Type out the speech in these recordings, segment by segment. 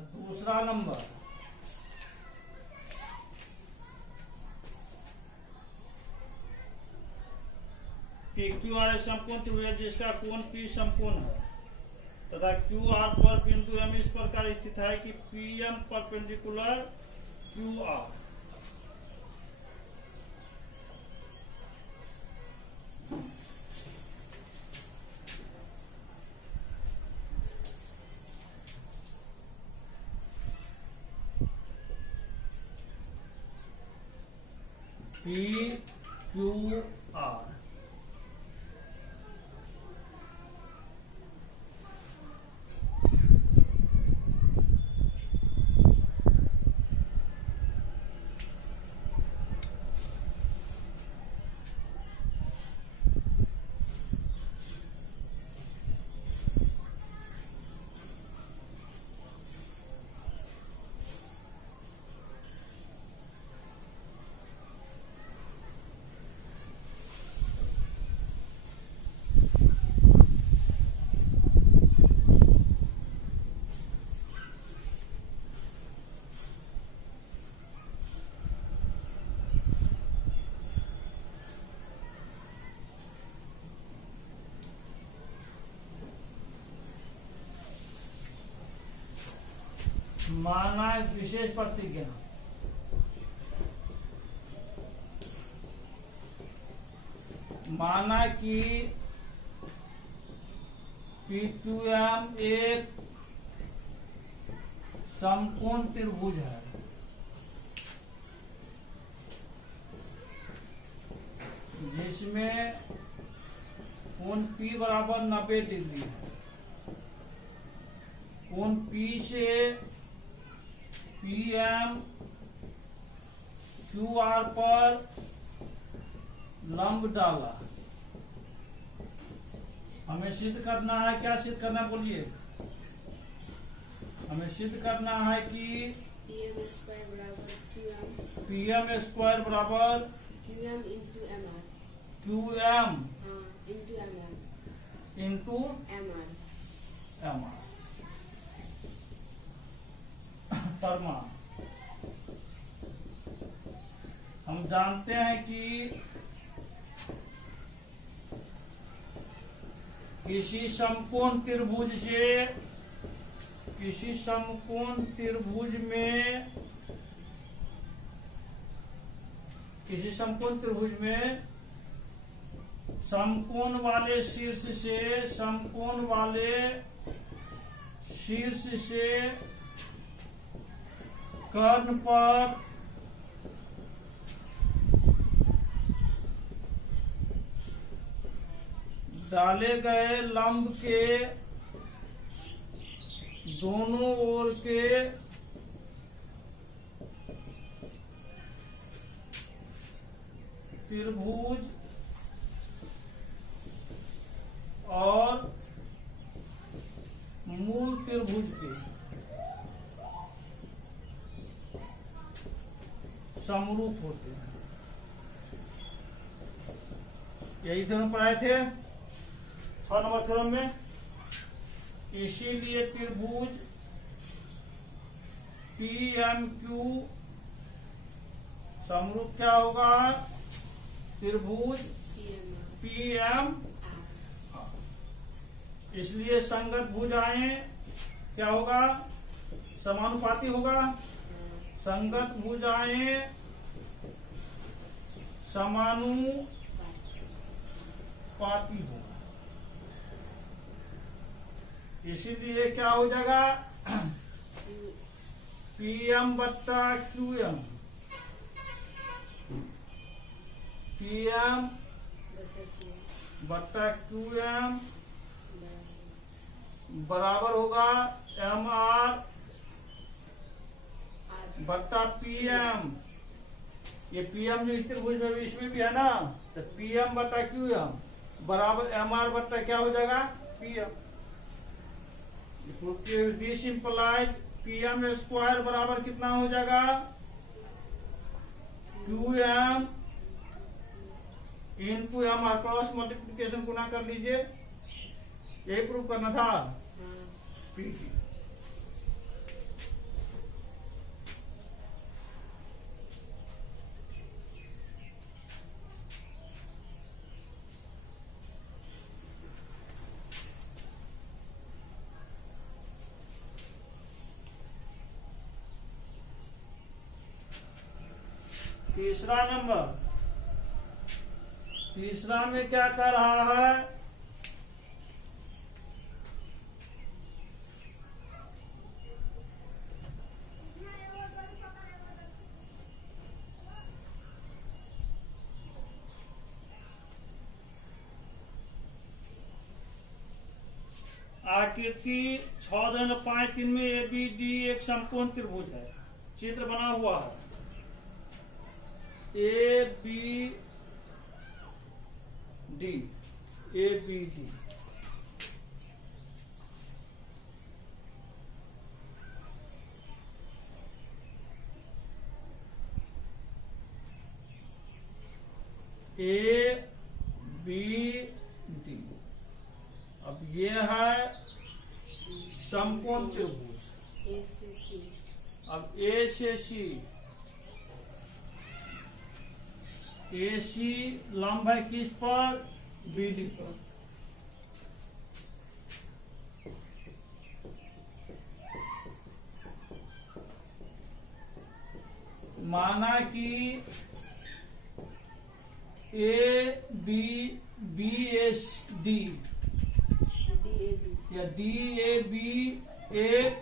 दूसरा नंबर कि Q R एक समकोण त्रिभुज है जिसका कोण पी समकोण है तथा क्यू आर पर बिंदु एम इस प्रकार स्थित है कि P M perpendicular Q R. P Q R माना एक विशेष प्रतिज्ञा माना कि PQM एक समकोण त्रिभुज है जिसमें कोण P बराबर 90 डिग्री है। कोण P से PM QR पर लंब डाला। हमें सिद्ध करना है, क्या सिद्ध करना बोलिए? हमें सिद्ध करना है कि PM स्क्वायर बराबर QM PM स्क्वायर बराबर QM into MR QM into MR into MR MR परिमाण। हम जानते हैं कि किसी समकोण त्रिभुज में समकोण वाले शीर्ष से कर्ण पर डाले गए लंब के दोनों ओर के त्रिभुज और मूल त्रिभुज के समरूप होते हैं। यही थ्योरम पढ़ाए थे 6 नंबर थ्योरम में। इसीलिए त्रिभुज PMQ समरूप क्या होगा? त्रिभुज PM। इसलिए संगत भुजाएं क्या होगा? समानुपाती होगा। संगत भुजाएं समानुपाती होगा। इसीलिए क्या हो जाएगा? PM बट्टा QM PM बट्टा QM बराबर होगा MR बट्टा PM। ये PM जो त्रिभुज में भी इसमें भी है ना, तो PM बट्टा QM बराबर MR बट्टा क्या हो जाएगा? PM। This implies PM square बराबर कितना हो जाएगा? QM into MR, cross multiplication गुना कर लीजिए। यही प्रूव करना था। तीसरा नंबर, तीसरा में क्या कर रहा है, आकृति 6.53 में ABD एक समकोण त्रिभुज है, चित्र बना हुआ है। ABD अब ये है समकोण त्रिभुज। A से C, अब A से C, AC लंब है किस पर, BD पर। माना कि ABD DAB या DAB एक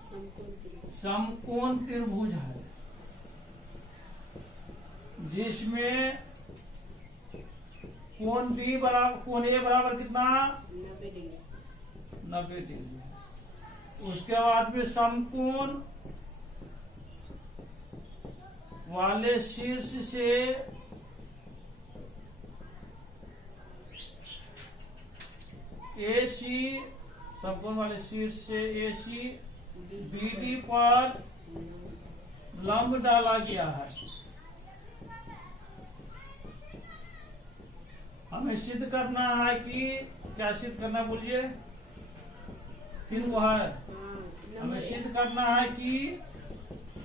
समकोण त्रिभुज, समकोण त्रिभुज है, जिसमें कोण B बराबर, कोण A बराबर कितना, 90 डिग्री, 90 डिग्री। उसके बाद में समकोण वाले शीर्ष से AC, समकोण वाले शीर्ष से AC BD पर लंब डाला गया है। हमें सिद्ध करना है कि, क्या सिद्ध करना बोलिए, 3 वो है। हाँ। हमें सिद्ध करना है कि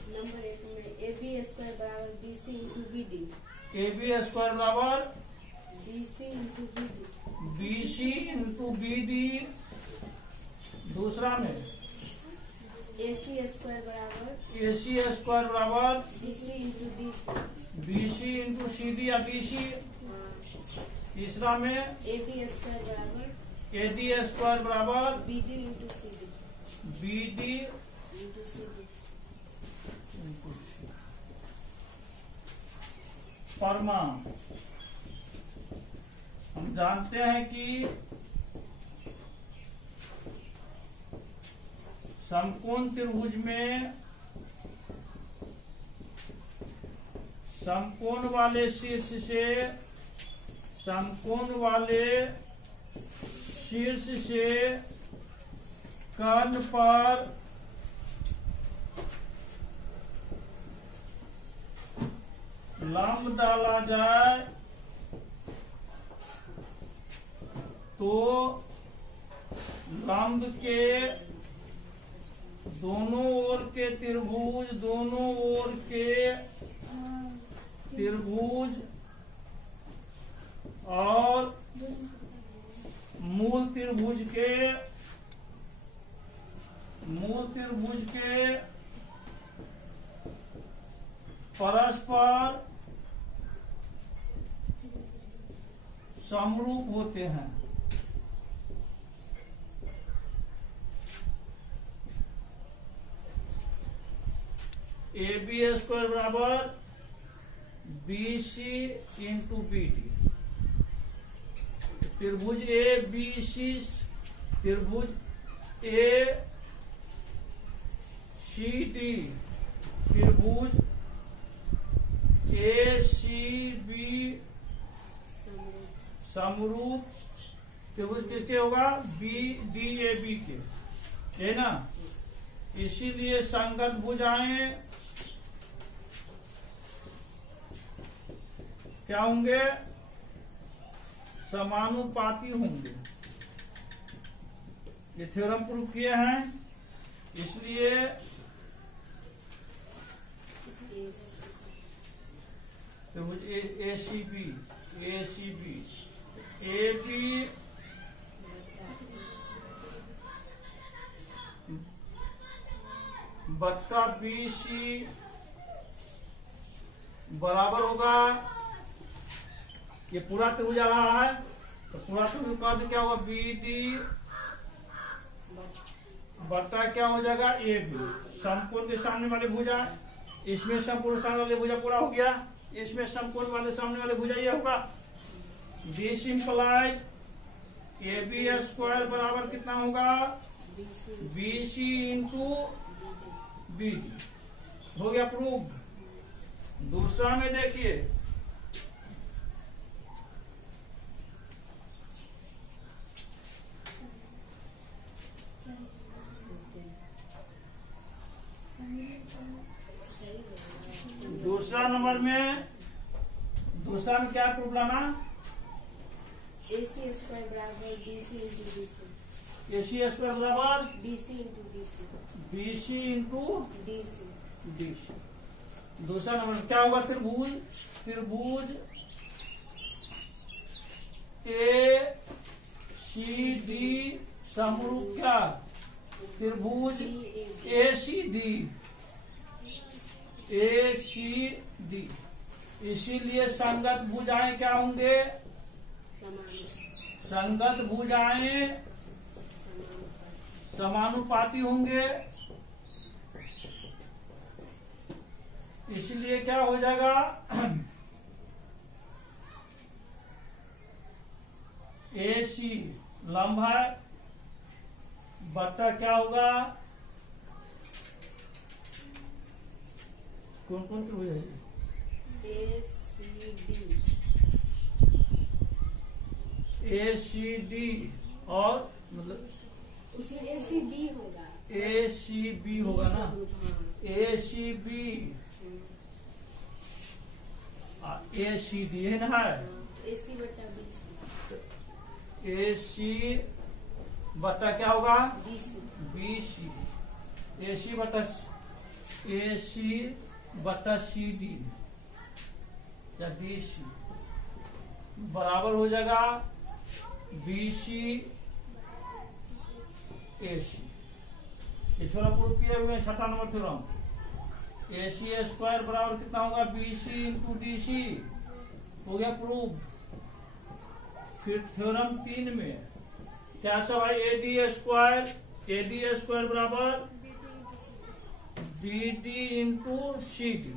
नंबर 1 में AB स्क्वायर बराबर BC into BD, AB square बराबर BC into BD, BC into BD। दूसरा में AC स्क्वायर बराबर AC स्क्वायर बराबर BC into DC, BC into CD या BC। तीसरा में AB स्क्वायर बराबर AD स्क्वायर बराबर BD into CD, BD into CD। Into C। परिमाण हम जानते हैं कि समकोण त्रिभुज में समकोण वाले शीर्ष से, समकोण वाले शीर्ष से कर्ण पर लंब डाला जाए तो लंब के दोनों ओर के त्रिभुज, दोनों ओर के त्रिभुज और मूल त्रिभुज के परस्पर समरूप होते हैं। AB स्क्वायर बराबर BC इंटू BD। त्रिभुज ABC, त्रिभुज ACD, त्रिभुज ACB समरूप त्रिभुज किसके होगा, BDAB के, है ना। इसीलिए संगत भुजाएं क्या होंगे, समानुपाती होंगे। ये थ्योरम प्रूव किए हैं। इसलिए त्रिभुज ACB AB बट्टा BC बराबर होगा, ये पूरा त्रिभुज आ रहा है तो पूरा त्रिभुज का अर्थ क्या होगा, बी डी बटा क्या हो जाएगा, ए बी। समकोण के सामने वाले भुजा, इसमें समकोण सामने वाले भुजा पूरा हो गया, इसमें समकोण वाले सामने वाले भुजा ये होगा। This implies A B square बराबर कितना होगा, B C into B D. हो गया प्रूफ। दूसरा में देखिए, दूसरा नंबर में, दूसरा में क्या प्रूफ लाना, AC स्क्वायर बराबर BC into DC। AC square बराबर BC into DC। BC into DC। DC। दूसरा नंबर क्या होगा, त्रिभुज, त्रिभुज ए सी डी समरूप क्या, त्रिभुज ए सी डी, ए सी डी। इसीलिए संगत भुजाएं क्या होंगे, संगत भुजाएं समानुपाती होंगे। इसलिए क्या हो जाएगा, ए सी लंब है बट्टा क्या होगा, कौन कौन त्रिभुज है, ए सी डी और मतलब उसमें ACB होगा, ए सी बी होगा ना, ए सी बी ए सी डी है ना, AC बटा BC। ए सी बटा क्या होगा, BC। बी सी, ए सी बटा ए सी बटा सी डी या डी सी बराबर हो जाएगा बी सी ए सी। इस वाला प्रूफ किए हुए 6 नंबर थ्योरम, ए सी स्क्वायर बराबर कितना होगा, B C into D C. हो गया प्रूफ। फिर थ्योरम 3 में क्या सब है, ए डी स्क्वायर बराबर B D into C D.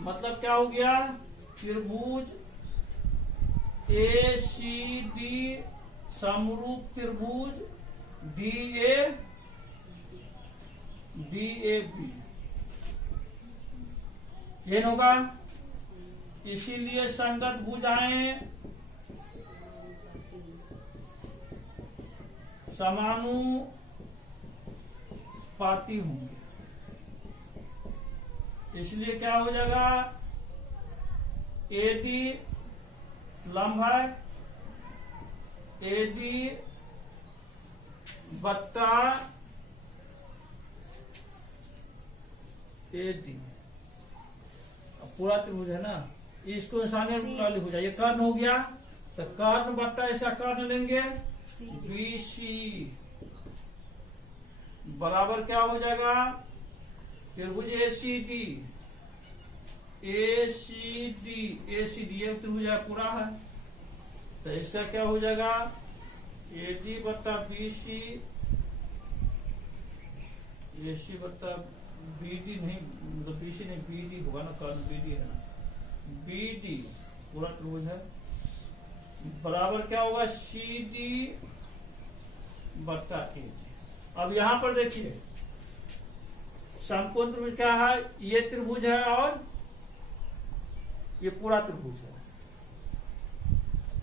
मतलब क्या हो गया, त्रिभुज ए सी डी समरूप त्रिभुज डी ए बी, ये होगा। इसीलिए संगत भुजाएं समानुपाती होंगे। इसलिए क्या हो जाएगा, एडी लंब है, एडी बट्टा एडी, पूरा त्रिभुज है ना, इसको सामने हो जाए, कर्ण हो गया तो कर्ण बट्टा ऐसा कर्ण लेंगे, BC बराबर क्या हो जाएगा, त्रिभुज ACD ये त्रिभुज पूरा है तो इसका क्या हो जाएगा, AD बट्टा BC, AC बट्टा BD नहीं, मतलब BC नहीं BD होगा ना, कर्ण BD है ना, BD पूरा त्रिभुज है बराबर क्या होगा, CD बट्टा AD। अब यहां पर देखिए समकोण त्रिभुज क्या है, ये त्रिभुज है और ये पूरा त्रिभुज है।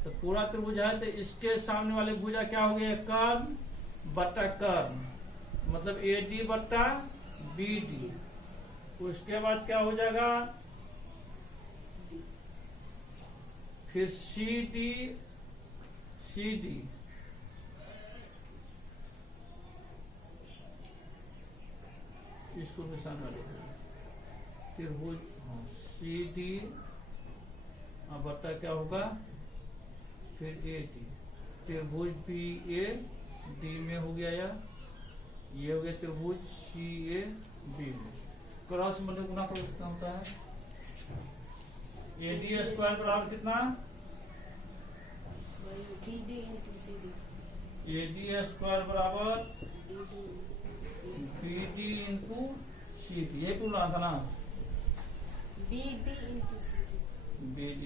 तो पूरा त्रिभुज है तो इसके सामने वाले भुजा क्या हो गया, कर्ण बट्टा कर्ण, मतलब AD बट्टा BD। उसके बाद क्या हो जाएगा, फिर CD इसको निशान वाले त्रिभुज CD बट्टा क्या होगा, फिर AD, त्रिभुज BAD में हो गया, या ये हो गया त्रिभुज CAB में। क्रॉस मतलब गुना कर कितना होता है, AD स्क्वायर बराबर कितना? BD into CD। AD square बराबर BD इंटू CD, ये टूल रहा था ना, BD इंटू CD। BD।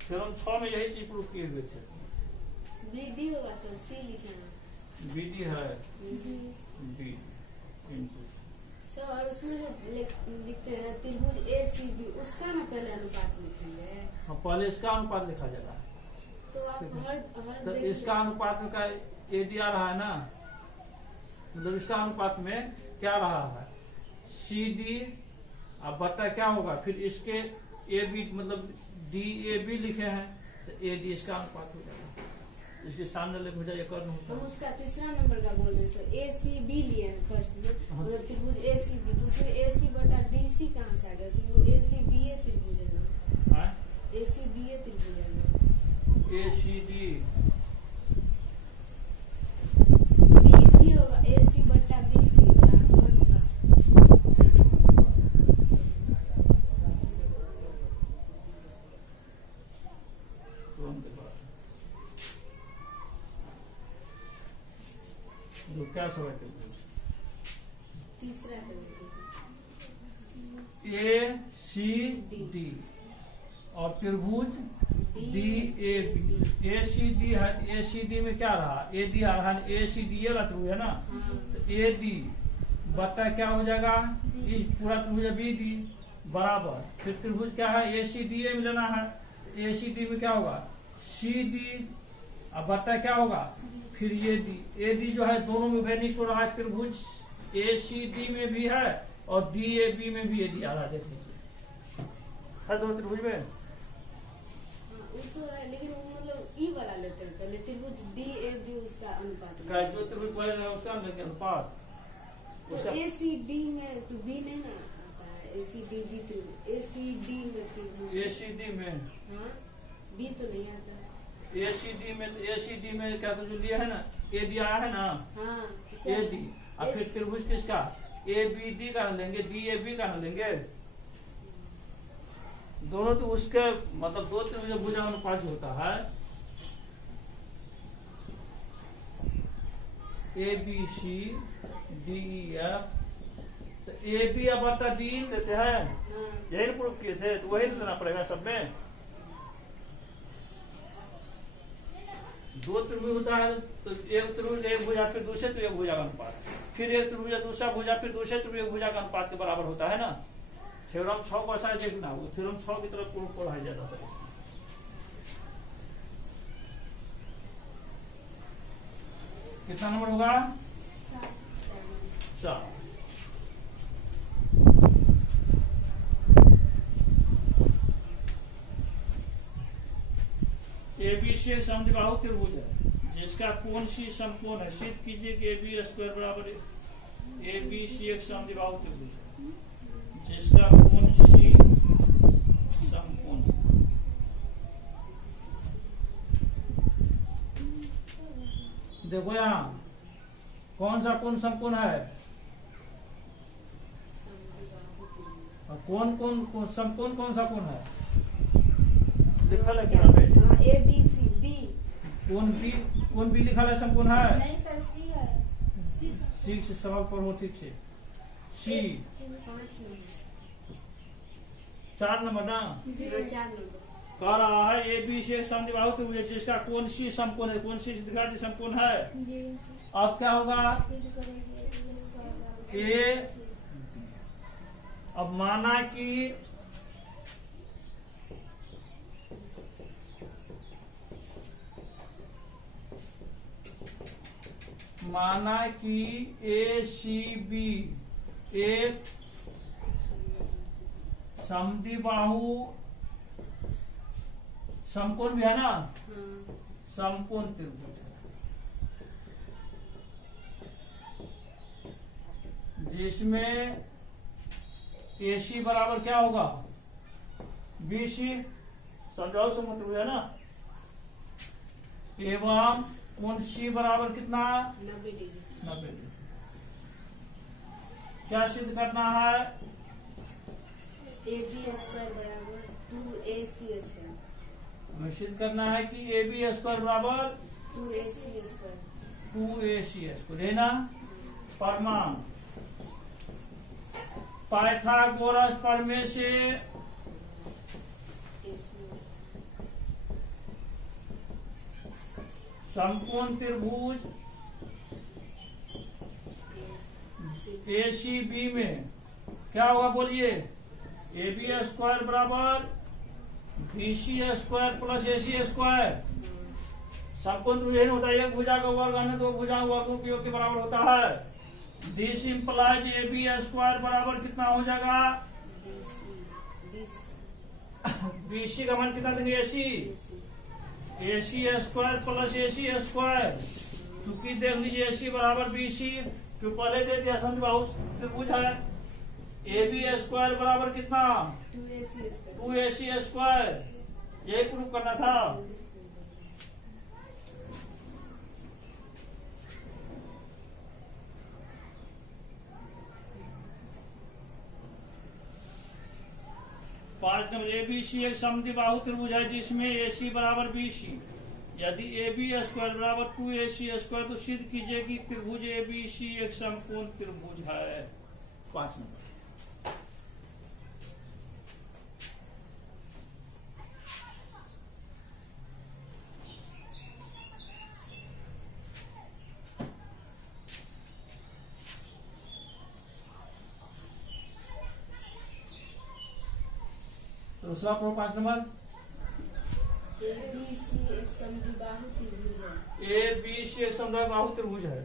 फिर हम 6 में यही चीज प्रूव किए हुए थे। BD होगा सर, C लिखे हैं। BD है, जी BD इंटू सर, उसमें जो लिखते हैं त्रिभुज ACB, उसका ना पहले अनुपात लिखेंगे। हाँ, पहले इसका अनुपात लिखा जाएगा, तो आप हर तो देखिए। इसका अनुपात में का AD आ रहा है ना, मतलब इसका अनुपात में क्या रहा है, CD। अब बट्टा क्या होगा, फिर इसके AB मतलब DAB लिखे हैं, तो AD इसका अनुपात हो जाएगा। इसके सामने ले भुजा एक और हम होता है। उसका तीसरा नंबर का बोल रहे हैं सर, ACB लिए हैं फर्स्ट में, हाँ। मतलब त्रिभुज ACB, तो उसमें AC बटा DC कहाँ से आ गया, क्योंकि वो ACB त्रिभुज है ना, हाँ? ACB त्रिभुज है ना। ACD BC होगा, AC बटा BC बराबर होगा। जो क्या समझ तीसरा करेंगे ACD और त्रिभुज DAB। ACD है, तो ACD में क्या रहा, AD आ रहा है, ACD ये वाला त्रिभुज है ना, हाँ। तो AD बट्टा क्या हो जाएगा, इस पूरा त्रिभुज BD बराबर, फिर त्रिभुज क्या है ACDA में लेना है, तो ACD में क्या होगा CD, अब बट्टा क्या होगा फिर AD जो है दोनों में वेनिश हो रहा है, त्रिभुज ACD में भी है और DAB में भी AD आ रहा है, देख लीजिए है दोनों त्रिभुज में। वो तो है, लेकिन वो मतलब ई वाला लेते हैं पहले, त्रिभुज DAB उसका अनुपात लेते हैं। जो त्रिभुज पहले है उसका लेंगे अनुपात, तो ACD में तो B नहीं ना आता है, ACD त्रिभुज, ACD में त्रिभुज, ACD में, हाँ B तो नहीं आता है। ACD में क्या तो जो लिया है ना AD आया है ना, हाँ AD और फिर त्रिभुज किसका ABD का न लेंगे, DAB का न लेंगे, दोनों तो उसके मतलब दो त्रिभुज भुजा अनुपात जो होता है ABC DEF, तो AB बटा D लेते हैं, हाँ। यही प्रूफ किए थे, तो वही लेना पड़ेगा सब में। दो त्रिभुज होता है तो एक त्रिभुज एक भुजा फिर दूसरे त्रिभुज भुजा का अनुपात, फिर एक त्रिभुज दूसरा भुजा फिर दूसरे त्रिभुज भुजा का अनुपात के बराबर होता है ना। थ्योरम 6 को ऐसा देखना, वो थ्योरम 6 की तरफ प्रूफ पढ़ाया जाता है। कितना नंबर होगा 4। ABC एक समद्विबाहु त्रिभुज है जिसका कोण C समकोण है। सिद्ध कीजिए कि AB स्क्वायर बराबर ABC एक समद्विबाहु त्रिभुज है जिसका कोण C समकोण है। देखो यहाँ कौन सा कोण समकोण है, कौन समकोण कौन सा कोण है लिखा है क्या पे, ABCB कौन बी लिखा है समकोण है, नहीं सर सी है, सी से सवाल पढ़ो ठीक से। सी 4 नंबर ना 4 नंबर कह रहा है AB से समद्विबाहु त्रिभुज जिसका कोण C समकोण है, कोण C दिखा दी समकोण है। जी अब क्या होगा सिद्ध करेंगे A, अब माना कि ACB एक समद्विबाहु समकोण भी है ना, हाँ। समकोण त्रिभुज है जिसमें AC बराबर क्या होगा BC, समझाओ समकोण त्रिभुज है ना, एवं कोण C बराबर कितना 90 डिग्री। 90 डिग्री। क्या सिद्ध करना है AB स्क्वायर बराबर 2AC स्क्वायर। हमें सिद्ध करना है कि AB स्क्वायर बराबर 2AC स्क्वायर। 2AC स्क्वायर लेना प्रमाण पाइथागोरस प्रमेय से समकोण त्रिभुज ACB में क्या होगा बोलिए? AB स्क्वायर बराबर BC square plus AC square. समकोण त्रिभुज नहीं होता, एक भुजा का वर्ग अन्य दो भुजा वर्गों के योग के बराबर होता है। दिस इंप्लाइज AB स्क्वायर बराबर कितना हो जाएगा? BC का मान कितना देंगे? AC square plus AC square. चूंकि देख लीजिए AC बराबर BC, क्यों पहले दे दिया समबाहु त्रिभुज है। AB स्क्वायर बराबर कितना? 2AC square. यही प्रूफ करना था। पांच नंबर ABC एक समद्विबाहु त्रिभुज है जिसमें AC बराबर BC। यदि AB स्क्वायर बराबर 2AC स्क्वायर तो सिद्ध कीजिए कि त्रिभुज ABC एक समकोण त्रिभुज है। 5 नंबर। दूसरा प्रो 5 नंबर। ABC एक समद्विबाहु त्रिभुज है। ABC एक समद्विबाहु त्रिभुज है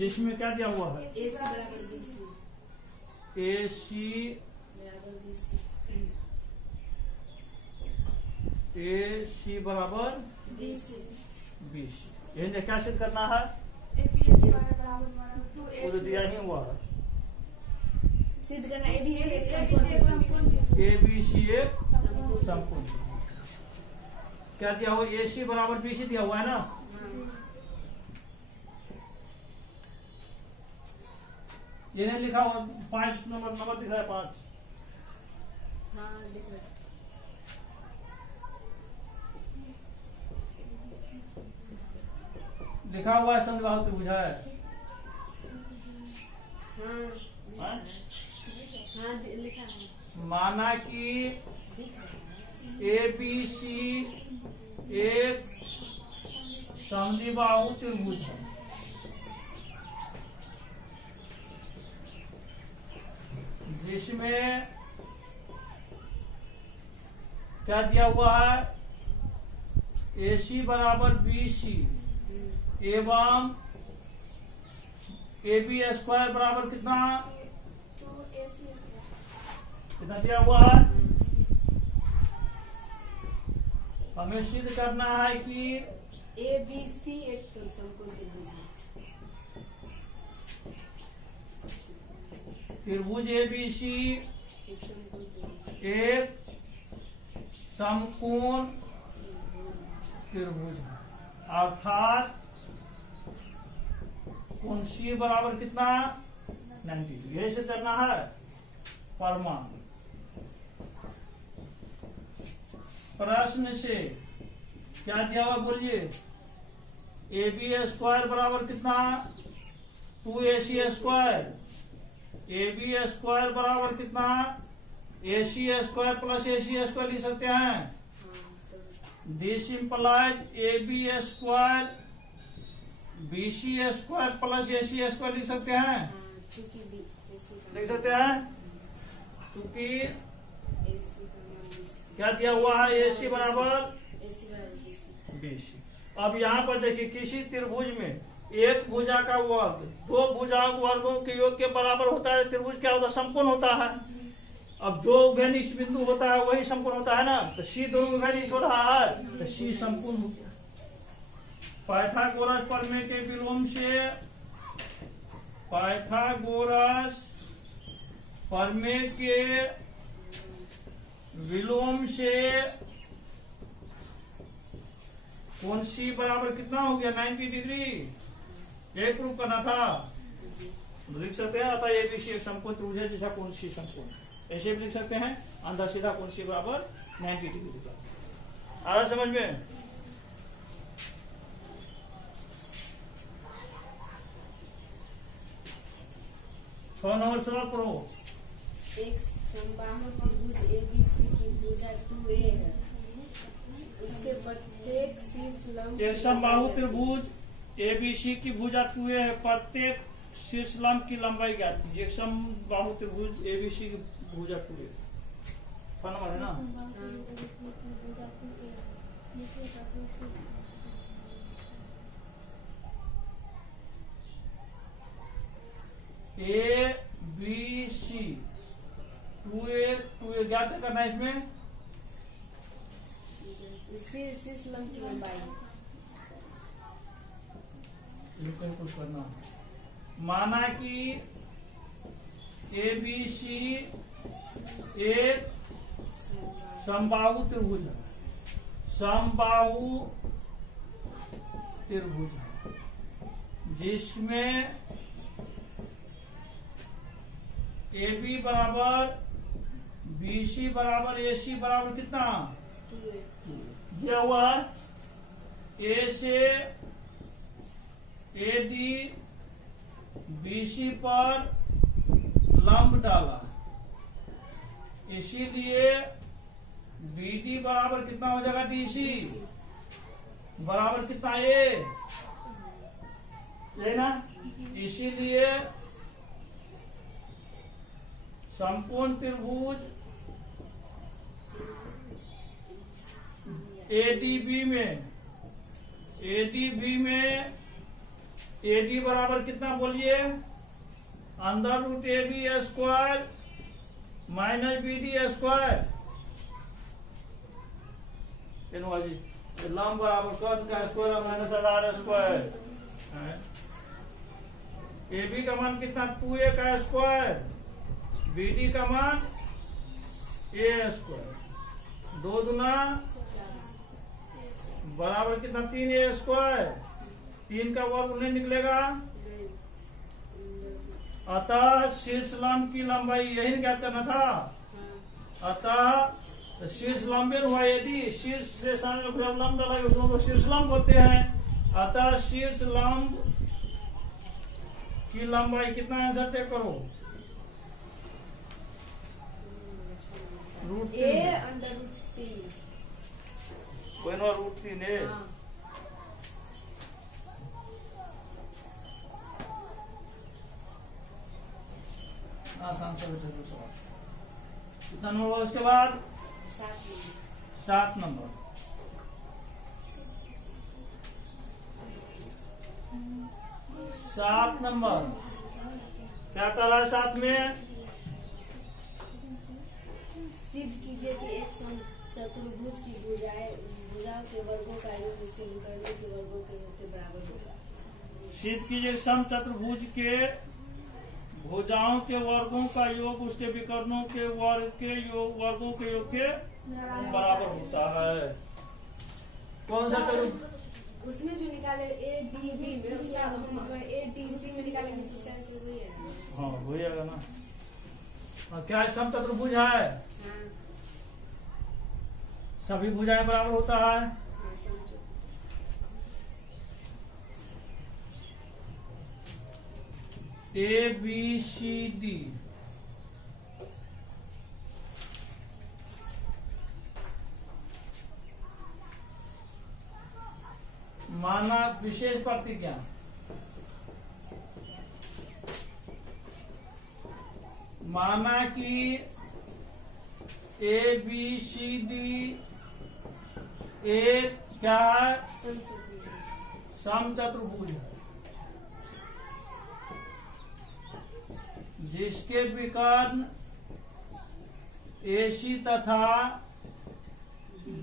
जिसमें क्या दिया हुआ है? AC बराबर BC। AC बराबर BC। ये क्या सिद्ध करना है? वो तो दिया ही हुआ है। सिद्ध करना ABC एक समकोण त्रिभुज। ABC एक समकोण। क्या दिया हुआ? AC बराबर BC दिया हुआ है ना। ये नहीं लिखा हुआ? 5 नंबर दिख रहा है 5। हाँ देखो लिखा हुआ है समद्विबाहु त्रिभुज है। हाँ लिखा है। माना कि ABC एक समद्विबाहु त्रिभुज है जिसमें क्या दिया हुआ है? AC बराबर BC एवं AB स्क्वायर बराबर कितना? 2AC कितना दिया हुआ है? हमें सिद्ध करना है कि ABC एक तो समकोण त्रिभुज है। त्रिभुज ABC एक समकोण त्रिभुज एक समकोण त्रिभुज है, अर्थात कोण C बराबर कितना? 90। यही से करना है प्रमाण। प्रश्न से क्या दिया हुआ बोलिए? AB स्क्वायर बराबर कितना? 2AC square. AB स्क्वायर बराबर कितना? AC square plus AC square लिख सकते हैं। This implies AB square BC square plus AC square लिख सकते हैं। लिख सकते हैं चूंकि क्या दिया हुआ है? AC बराबर BC। अब यहाँ पर देखिए किसी त्रिभुज में एक भुजा का वर्ग दो भुजा वर्गों के योग के बराबर होता है। त्रिभुज क्या होता है? समकोण होता है। अब जो उभयनिष्ठ बिंदु होता है वही समकोण होता है ना। तो C दोनों उभयनिष्ठ हो रहा है तो C समकोण हो गया। पाइथागोरस प्रमेय के विलोम से पाइथागोरस प्रमेय के विलोम से कोण C बराबर कितना हो गया? 90 डिग्री। यही प्रूफ करना था। लिख सकते हैं अतः ABC एक समकोण त्रिभुज है जिसका कोण C समकोण है। ऐसे भी लिख सकते हैं अंदर सीधा कोण सी बराबर 90 डिग्री का। आ रहा समझ में? छह नंबर सवाल पढ़ो। एक समबाहु त्रिभुज ABC की भुजा 2A है, उसके प्रत्येक शीर्ष लंब एक समबाहु त्रिभुज ABC की भुजा 2A है, प्रत्येक शीर्ष लंब की लंबाई ज्ञात कीजिए। एक समबाहु त्रिभुज ABC की भुजा 2A, छह नंबर है ना? ABC 2A ज्ञात करना है इसमें। शीर्ष लंब की लंबाई कुछ करना है। माना कि ABC एक समबाहु त्रिभुज है, समबाहु त्रिभुज है जिसमें AB बराबर BC बराबर AC बराबर कितना 2A। दिया हुआ है। A से AD BC पर लंब डाला, इसीलिए BD बराबर कितना हो जाएगा DC बराबर कितना A लेना। इसीलिए संपूर्ण त्रिभुज ADB में AD बराबर कितना बोलिए, under root AB square minus BD square. लंब बराबर कद का स्क्वायर माइनस आधार स्क्वायर। AB का मान कितना 2A का स्क्वायर, BD का मान A स्क्वायर, 2 दूना बराबर कितना 3A स्क्वायर, 3 का वर्ग नहीं निकलेगा। अतः शीर्ष लंब की लंबाई यही ज्ञात करना था। अतः शीर्ष लंब हुआ यदि शीर्ष से सामने कोई लंब डाला उसको तो शीर्ष लंब होते हैं। अतः शीर्ष लंब की लंबाई कितना आंसर चेक करो, A अंडर रूट 3। कोई ना रूट 3 है। आसान से बेटा जो सवाल कितना नंबर हुआ उसके बाद 7 नंबर। 7 नंबर क्या कर रहा है 7 में? सिद्ध कीजिए कि एक चतुर्भुज की भुजाओं के वर्गों का योग उसके विकर्णों के वर्गों के योग के बराबर होगा। सिद्ध कीजिए सम चतुर्भुज के भुजाओं के वर्गों का योग उसके विकर्णों के वर्गों के योग के बराबर होता है। कौन सा चतुर्भुज? उसमें जो निकाले ADB में उसका हम ADC में निकालेंगे तो उसका आंसर वही है। हाँ हो जाएगा ना। क्या है सम चतुर्भुज है, सभी भुजाएं बराबर होता है। ABCD माना विशेष प्रतिज्ञा, माना कि ABCD एक क्या है समचतुर्भुज है जिसके विकर्ण AC तथा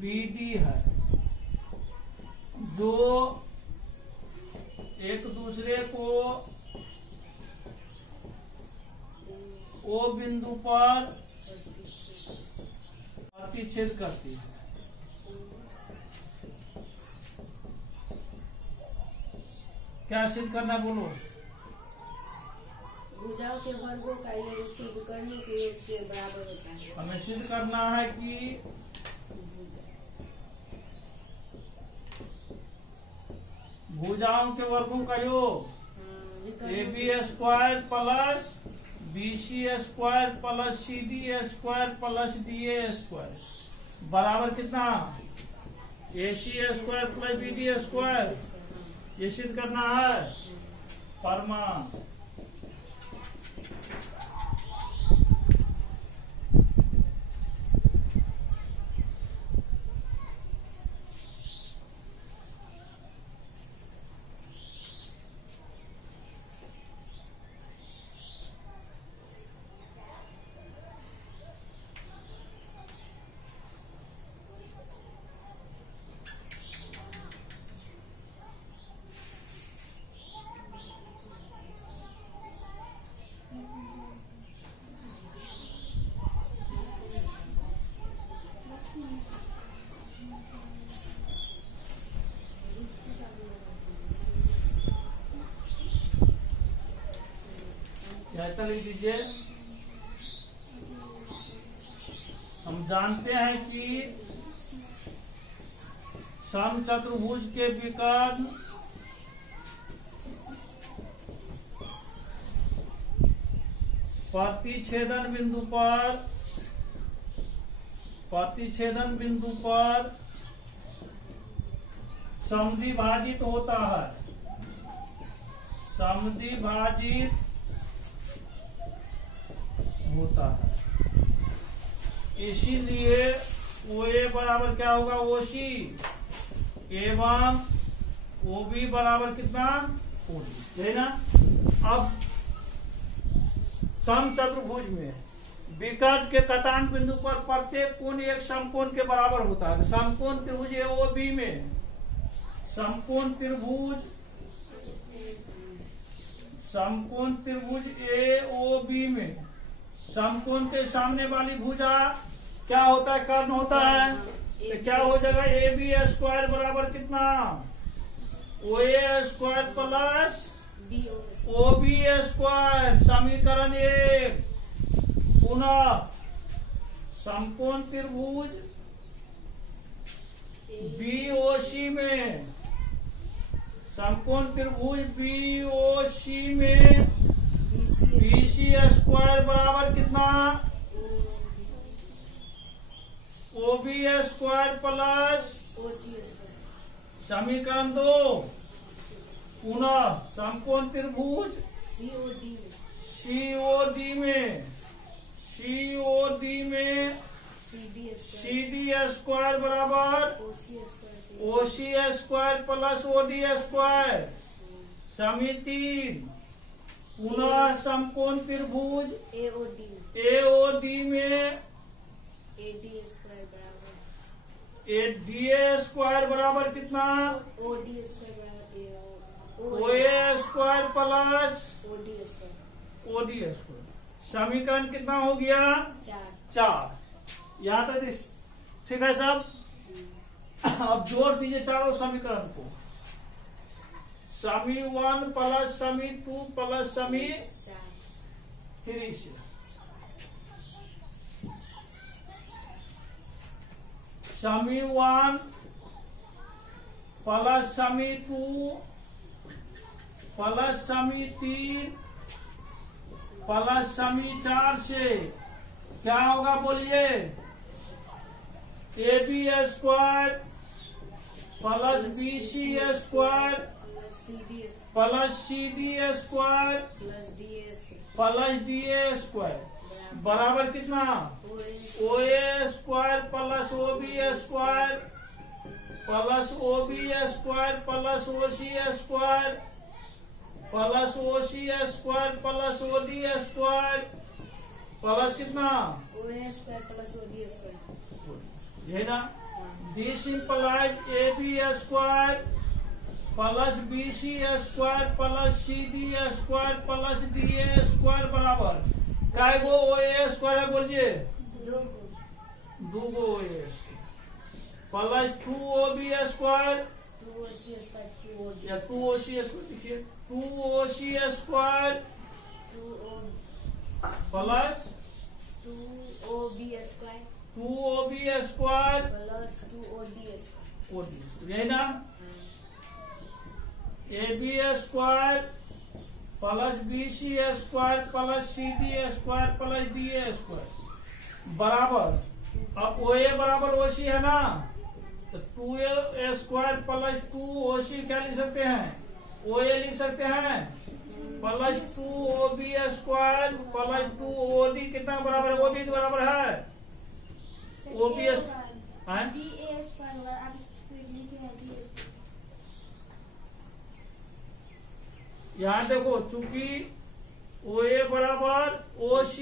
BD है, जो एक दूसरे को O बिंदु पर प्रतिच्छेद करती है। क्या सिद्ध करना बोलो? भुजाओं के वर्गों का योग उसके विकर्णों के योग के बराबर होता है। हमें सिद्ध करना है कि भुजाओं के वर्गों का योग AB square plus BC square plus CD square plus DA square बराबर कितना? AC square plus BD square. ये सिद्ध करना है प्रमाण। लिख दीजिए। हम जानते हैं कि समचतुर्भुज के विकर्ण प्रतिच्छेदन बिंदु पर समद्विभाजित होता है। समद्विभाजित होता है, इसीलिए OA बराबर क्या होगा? OC एवं OB बराबर कितना? OD, है ना। अब समचतुर्भुज में विकर्ण के कटान बिंदु पर प्रत्येक कोण एक समकोण के बराबर होता है। समकोण त्रिभुज AOB में समकोण त्रिभुज AOB में समकोण के सामने वाली भुजा क्या होता है? कर्ण होता है। तो क्या हो जाएगा? AB स्क्वायर बराबर कितना? OA square plus OB square. समीकरण 1। पुनः समकोण त्रिभुज BOC में BC स्क्वायर बराबर कितना? OB स्क्वायर प्लस समीकरण 2। पुनः समकोण त्रिभुज COD में CD स्क्वायर बराबर OC square plus OD square. समीति 3। पुनः समकोण त्रिभुज AOD में DA स्क्वायर बराबर कितना? OA square plus OD square. समीकरण कितना हो गया? 4। यहाँ तक ठीक है सब। अब जोड़ दीजिए चारों समीकरण को। समी 1 प्लस समी 2 प्लस समी 3 से समी 1 प्लस समी 2 प्लस समी 3 प्लस समी 4 से क्या होगा? बोलिए। AB square plus BC square plus CD square plus DA square बराबर कितना? OA square plus OB square plus OB square plus OC square plus OC square plus OD square plus कितना? OA square plus OD square. ये ना। This implies AB square plus BC square plus CD square plus DA square बराबर काय गो OA square है? बोलिए। 2 गो OA square plus 2 OB square 2 OC square लिखिए। 2 OC square plus 2OB square 2OB square plus 2OD square. OD यही ना, AB square plus BC square plus CD square plus DA square बराबर, अब OA बराबर OC है ना, तो 2A square plus 2OC क्या लिख सकते हैं, OA लिख सकते हैं, plus 2OB square plus 2OD कितना बराबर है, OB बराबर है OB DA स्क्वायर। स्क्वायर आप लिखे हैं DA स्क्वायर। यहाँ देखो, चूंकि OA बराबर OC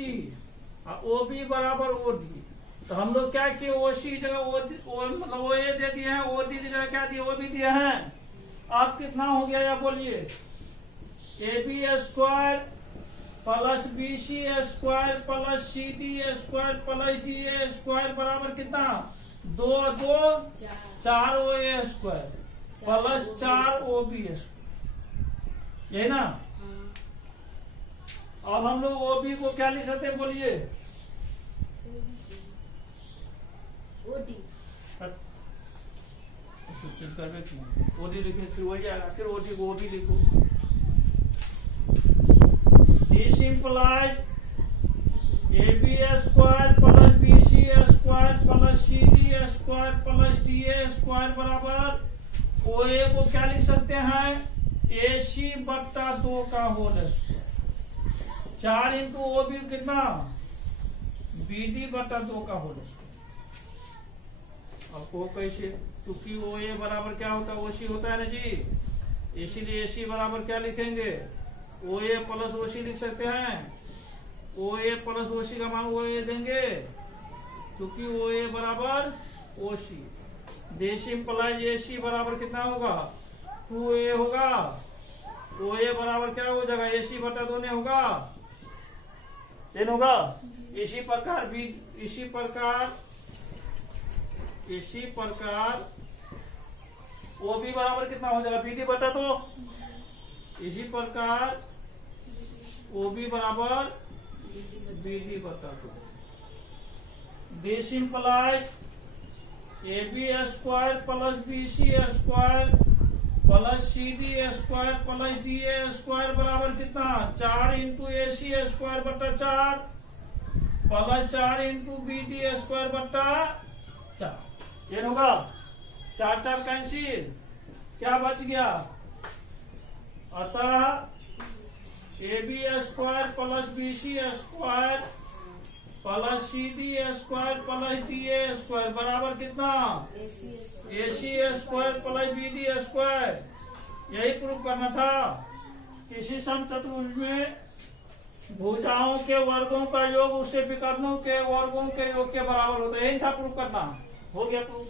और OB बराबर OD, तो हम लोग क्या किए, OC जगह मतलब OA दे दिए हैं, OD की जगह क्या दिए, OB दिए हैं। अब कितना हो गया या बोलिए, AB square plus BC square plus CD square plus DA square बराबर कितना, 2 2 4 OA square plus 4 OB square, यही ना। अब हम लोग OB को क्या लिख सकते हैं बोलिए, OD OD लिखे फिर हो जाएगा, फिर OD को OB लिखो। This implies AB square plus BC square plus CD square plus DA square बराबर OA को क्या लिख सकते हैं, AC बट्टा 2 का होल स्क्वायर, 4 इंटू OB कितना, BD बट्टा 2 का होल स्क्वायर। अब वो कैसे, चूंकि OA बराबर क्या होता है, OC होता है ना जी, इसीलिए AC बराबर क्या लिखेंगे, OA प्लस OC लिख सकते हैं, OA प्लस OC का मान OA देंगे, चूंकि OA बराबर OC। देश इंप्लाइज AC बराबर कितना होगा, 2A होगा, OA बराबर क्या हो जाएगा, AC बटा 2 होगा, ये होगा। इसी प्रकार OB बराबर कितना हो जाएगा, BD बटा 2। इसी प्रकार OB बराबर BD बटा 2। This implies AB square plus BC square plus CD square plus DA square बराबर कितना, 4 इंटू AC स्क्वायर बटा 4 प्लस 4 इंटू BD स्क्वायर बटा 4, ये होगा। 4 4 कैंसिल, क्या बच गया, अतः AB square plus BC square plus CD square plus DA square बराबर कितना, AC square plus BD square. यही प्रूफ करना था। किसी समचतुर्भुज में भुजाओं के वर्गों का योग उसके विकर्णों के वर्गों के योग के बराबर होता है, यही था प्रूफ करना। हो गया प्रूफ।